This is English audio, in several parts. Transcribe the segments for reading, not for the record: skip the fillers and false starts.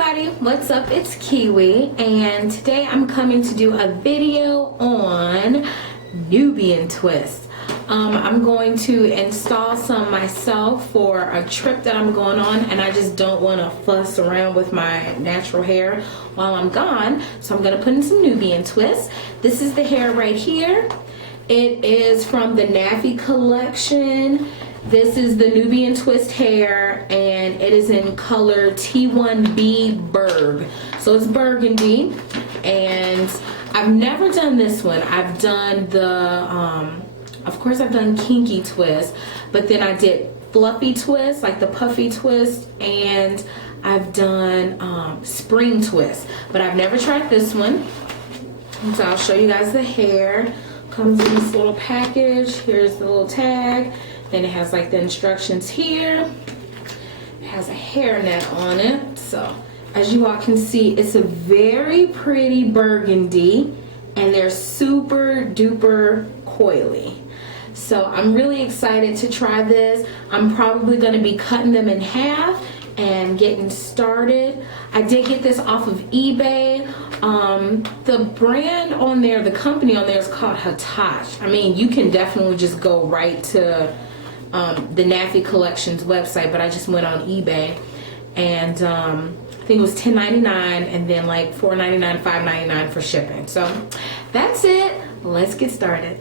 everybody, what's up? It's Kiwi, and today I'm coming to do a video on Nubian twist. I'm going to install some myself for a trip that I'm going on, and I just don't want to fuss around with my natural hair while I'm gone, so I'm going to put in some Nubian twist. This is the hair right here. It is from the Nafy collection. This is the Nubian twist hair, and it is in color T1B BURG. So it's burgundy, and I've never done this one. I've done the, of course I've done kinky twist, but then I did fluffy twist, like the puffy twist, and I've done spring twist, but I've never tried this one. And so I'll show you guys the hair. Comes in this little package. Here's the little tag. Then it has like the instructions here. It has a hairnet on it. So as you all can see, it's a very pretty burgundy, and they're super duper coily. So I'm really excited to try this. I'm probably going to be cutting them in half and getting started. I did get this off of eBay. The brand on there, the company on there is called Hatash. I mean, you can definitely just go right to the Nafy Collections website, but I just went on eBay, and I think it was $10.99 and then like $4.99, $5.99 for shipping. So that's it. Let's get started.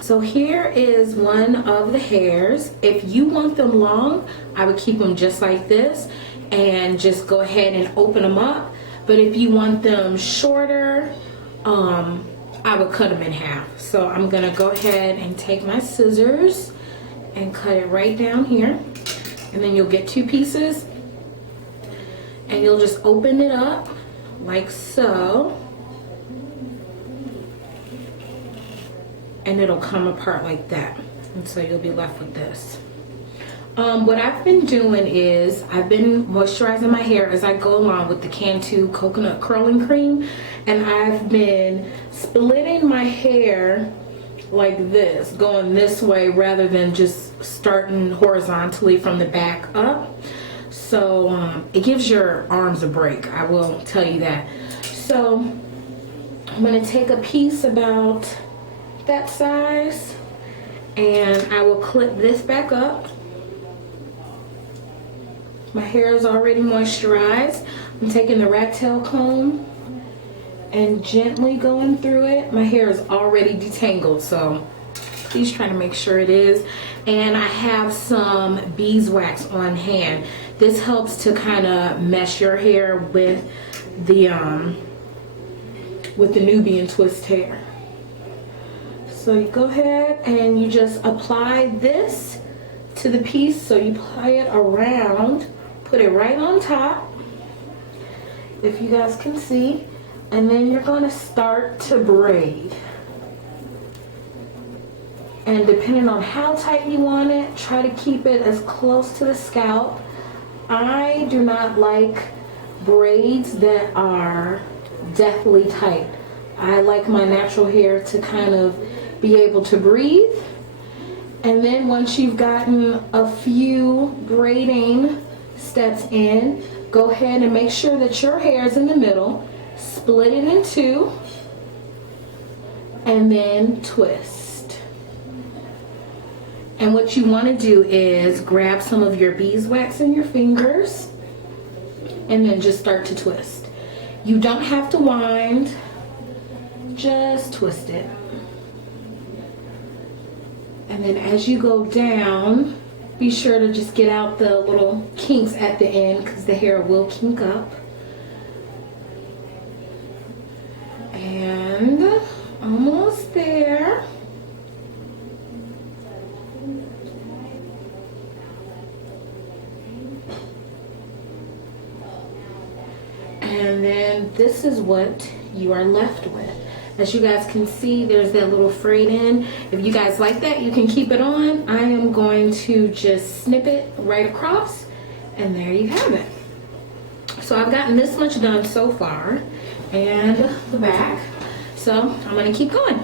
So here is one of the hairs. If you want them long, I would keep them just like this and just go ahead and open them up. But if you want them shorter, I would cut them in half. So I'm gonna go ahead and take my scissors and cut it right down here, and then you'll get two pieces, and you'll just open it up like so, and it'll come apart like that, and so you'll be left with this. What I've been doing is I've been moisturizing my hair as I go along with the Cantu coconut curling cream, and I've been splitting my hair like this, going this way rather than just starting horizontally from the back up. So it gives your arms a break, I will tell you that. So I'm going to take a piece about that size, and I will clip this back up. My hair is already moisturized. I'm taking the rat tail comb and gently going through it. My hair is already detangled, so please try to make sure it is. And I have some beeswax on hand. This helps to kind of mesh your hair with the Nubian twist hair. So you go ahead and you just apply this to the piece. So you apply it around, put it right on top, if you guys can see. And then you're going to start to braid. And depending on how tight you want it, try to keep it as close to the scalp. I do not like braids that are deathly tight. I like my natural hair to kind of be able to breathe. And then once you've gotten a few braiding steps in, go ahead and make sure that your hair is in the middle. Split it in two, and then twist. And what you want to do is grab some of your beeswax in your fingers and then just start to twist. You don't have to wind, just twist it. And then as you go down, be sure to just get out the little kinks at the end, because the hair will kink up. And almost there. And then this is what you are left with. As you guys can see, there's that little frayed end. If you guys like that, you can keep it on. I am going to just snip it right across, and there you have it. So I've gotten this much done so far, and the back. So I'm going to keep going.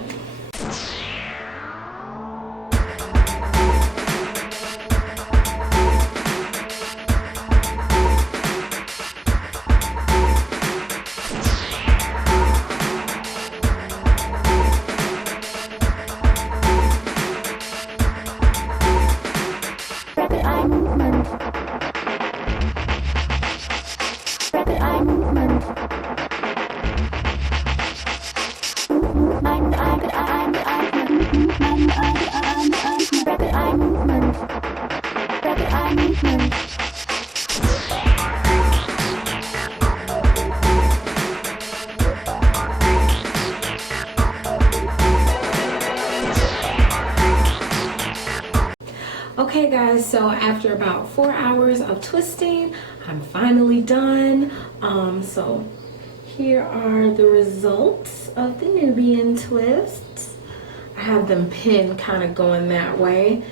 guys, so after about 4 hours of twisting, I'm finally done. So here are the results of the Nubian twists. I have them pinned kind of going that way,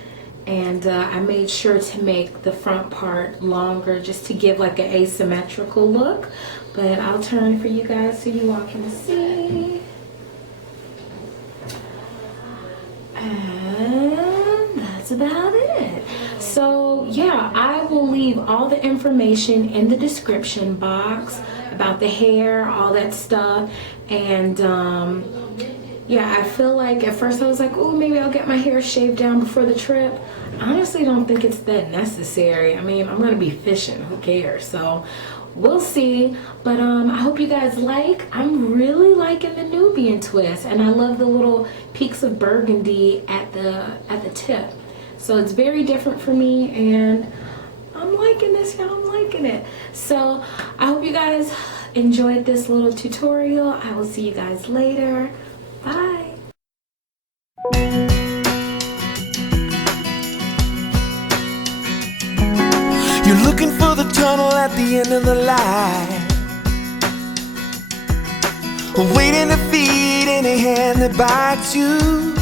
and I made sure to make the front part longer just to give like an asymmetrical look. But I'll turn for you guys so you all can see. And that's about it. So yeah, I will leave all the information in the description box about the hair, all that stuff. And yeah, I feel like at first I was like, oh, maybe I'll get my hair shaved down before the trip. I honestly don't think it's that necessary. I mean, I'm gonna be fishing, who cares? So we'll see. But I hope you guys I'm really liking the Nubian twist, and I love the little peaks of burgundy at the tip. So it's very different for me, and I'm liking this, y'all. I'm liking it. So I hope you guys enjoyed this little tutorial. I will see you guys later. Bye. You're looking for the tunnel at the end of the line, waiting to feed any hand that bites you.